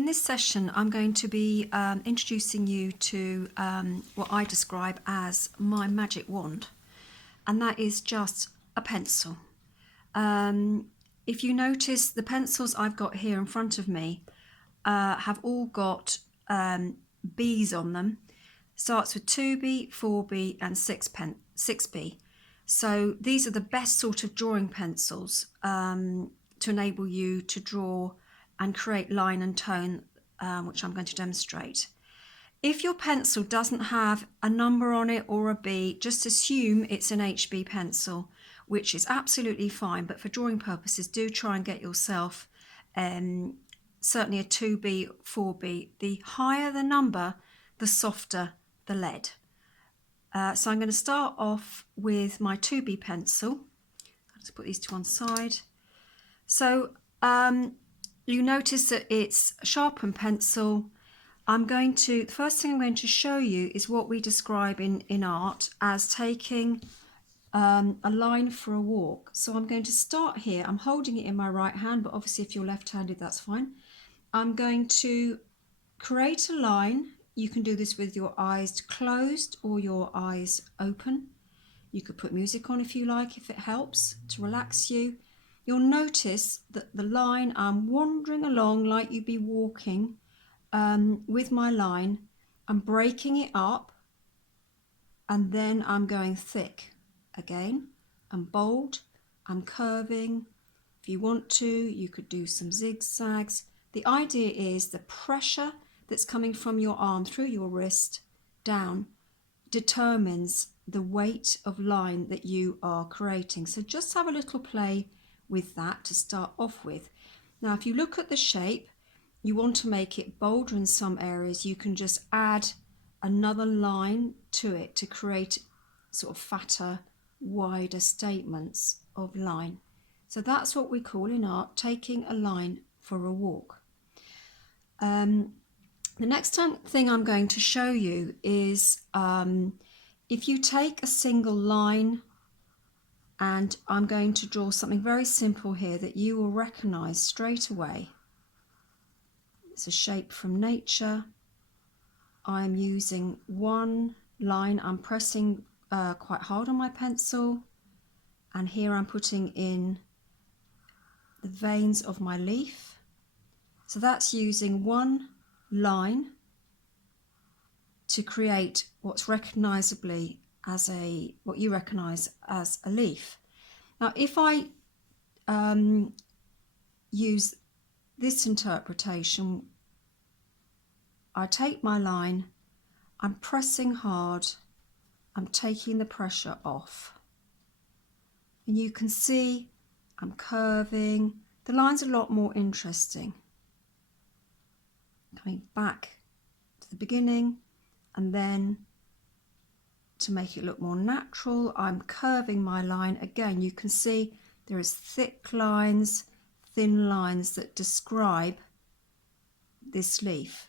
In this session, I'm going to be introducing you to what I describe as my magic wand, and that is just a pencil. If you notice, the pencils I've got here in front of me have all got B's on them. Starts with 2B, 4B and 6B. So these are the best sort of drawing pencils to enable you to draw and create line and tone, which I'm going to demonstrate. If your pencil doesn't have a number on it or a B, just assume it's an HB pencil, which is absolutely fine, but for drawing purposes, do try and get yourself certainly a 2B, 4B. The higher the number, the softer the lead. So I'm going to start off with my 2B pencil. Let's put these to one side. So you notice that it's a sharpened pencil. The first thing I'm going to show you is what we describe in art as taking a line for a walk. So I'm going to start here. I'm holding it in my right hand, but obviously if you're left-handed, that's fine. I'm going to create a line. You can do this with your eyes closed or your eyes open. You could put music on if you like, if it helps to relax you. You'll notice that the line, I'm wandering along like you'd be walking with my line. I'm breaking it up and then I'm going thick again. I'm bold, I'm curving. If you want to, you could do some zigzags. The idea is the pressure that's coming from your arm through your wrist down determines the weight of line that you are creating. So just have a little play with that to start off with. Now, if you look at the shape, you want to make it bolder in some areas. You can just add another line to it to create sort of fatter, wider statements of line. So that's what we call in art taking a line for a walk. The next thing I'm going to show you is if you take a single line, and I'm going to draw something very simple here that you will recognize straight away. It's a shape from nature. I'm using one line. I'm pressing quite hard on my pencil, and here I'm putting in the veins of my leaf. So that's using one line to create what's recognizably as what you recognize as a leaf. Now, if I use this interpretation, I take my line, I'm pressing hard, I'm taking the pressure off. And you can see I'm curving. The line's a lot more interesting. Coming back to the beginning, and then to make it look more natural, I'm curving my line. Again, you can see there is thick lines, thin lines that describe this leaf.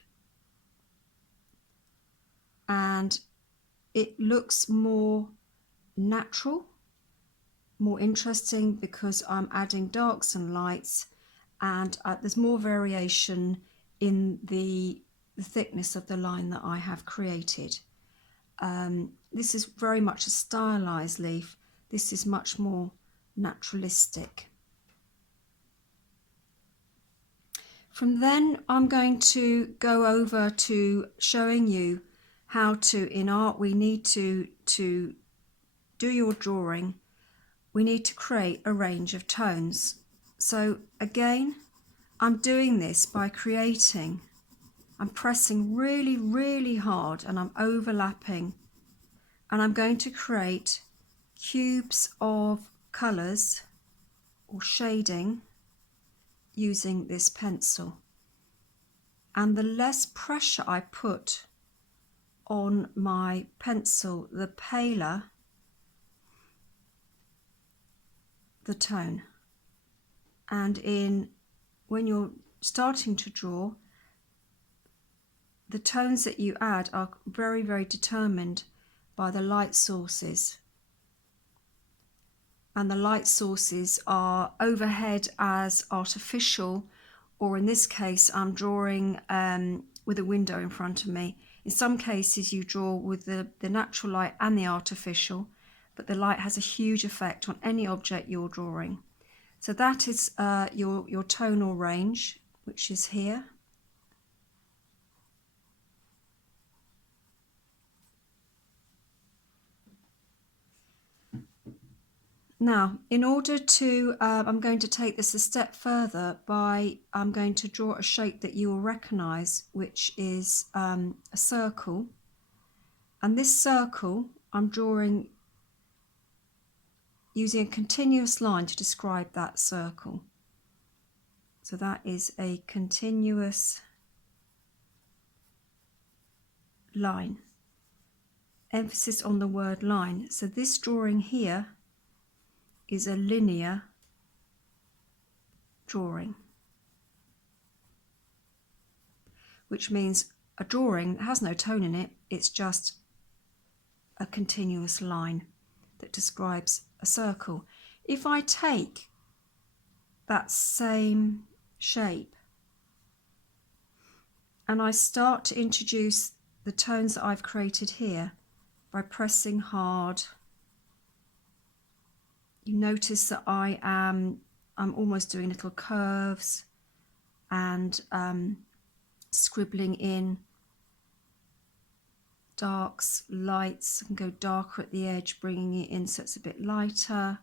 And it looks more natural, more interesting because I'm adding darks and lights, and there's more variation in the thickness of the line that I have created. This is very much a stylized leaf. This is much more naturalistic. From then, I'm going to go over to showing you how to, in art, we need to do your drawing. We need to create a range of tones. So again, I'm doing this by I'm pressing really, really hard, and I'm overlapping, and I'm going to create cubes of colours or shading using this pencil. And the less pressure I put on my pencil, the paler the tone. And when you're starting to draw, the tones that you add are very, very determined by the light sources. And the light sources are overhead as artificial or in this case, I'm drawing with a window in front of me. In some cases, you draw with the natural light and the artificial, but the light has a huge effect on any object you're drawing. So that is your tonal range, which is here. Now, in order to, I'm going to take this a step further I'm going to draw a shape that you will recognise, which is a circle. And this circle, I'm drawing using a continuous line to describe that circle. So that is a continuous line. Emphasis on the word line. So this drawing here is a linear drawing, which means a drawing that has no tone in it, it's just a continuous line that describes a circle. If I take that same shape and I start to introduce the tones that I've created here by pressing hard, you notice that I'm almost doing little curves and scribbling in darks, lights. I can go darker at the edge, bringing it in so it's a bit lighter.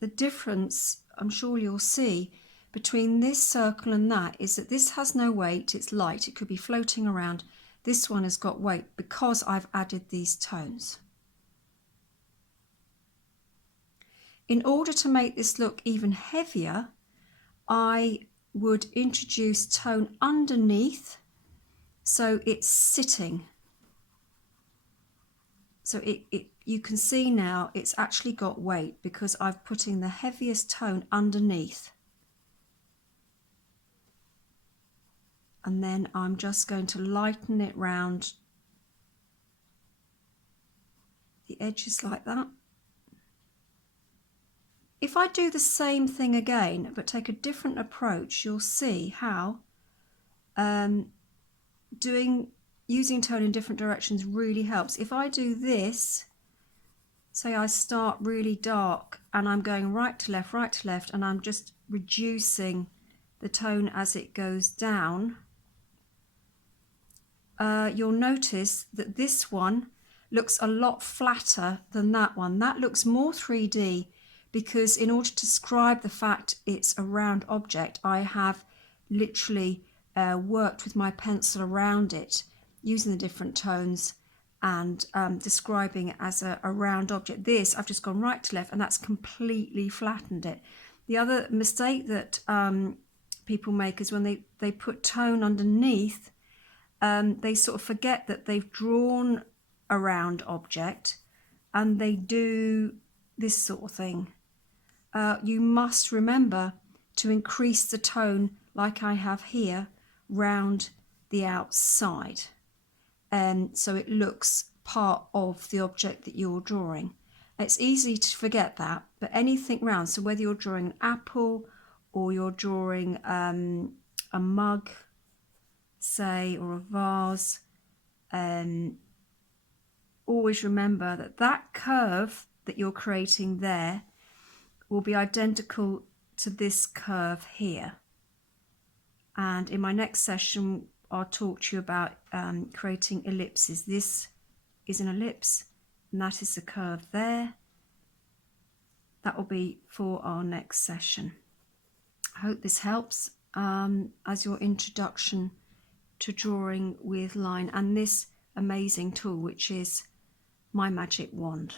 The difference, I'm sure you'll see, between this circle and that is that this has no weight, it's light, it could be floating around. This one has got weight because I've added these tones. In order to make this look even heavier, I would introduce tone underneath so it's sitting. So you can see now it's actually got weight because I've put in the heaviest tone underneath. And then I'm just going to lighten it round the edges like that. If I do the same thing again, but take a different approach, you'll see how using tone in different directions really helps. If I do this, say I start really dark and I'm going right to left, and I'm just reducing the tone as it goes down, you'll notice that this one looks a lot flatter than that one. That looks more 3D because in order to describe the fact it's a round object, I have literally worked with my pencil around it, using the different tones and describing it as a round object. This, I've just gone right to left and that's completely flattened it. The other mistake that people make is when they put tone underneath, they sort of forget that they've drawn a round object and they do this sort of thing. You must remember to increase the tone like I have here round the outside, and so it looks part of the object that you're drawing. It's easy to forget that, but anything round, so whether you're drawing an apple or you're drawing a mug, say, or a vase, always remember that that curve that you're creating there will be identical to this curve here. And in my next session, I'll talk to you about creating ellipses. This is an ellipse, and that is the curve there. That will be for our next session. I hope this helps as your introduction to drawing with line and this amazing tool, which is my magic wand.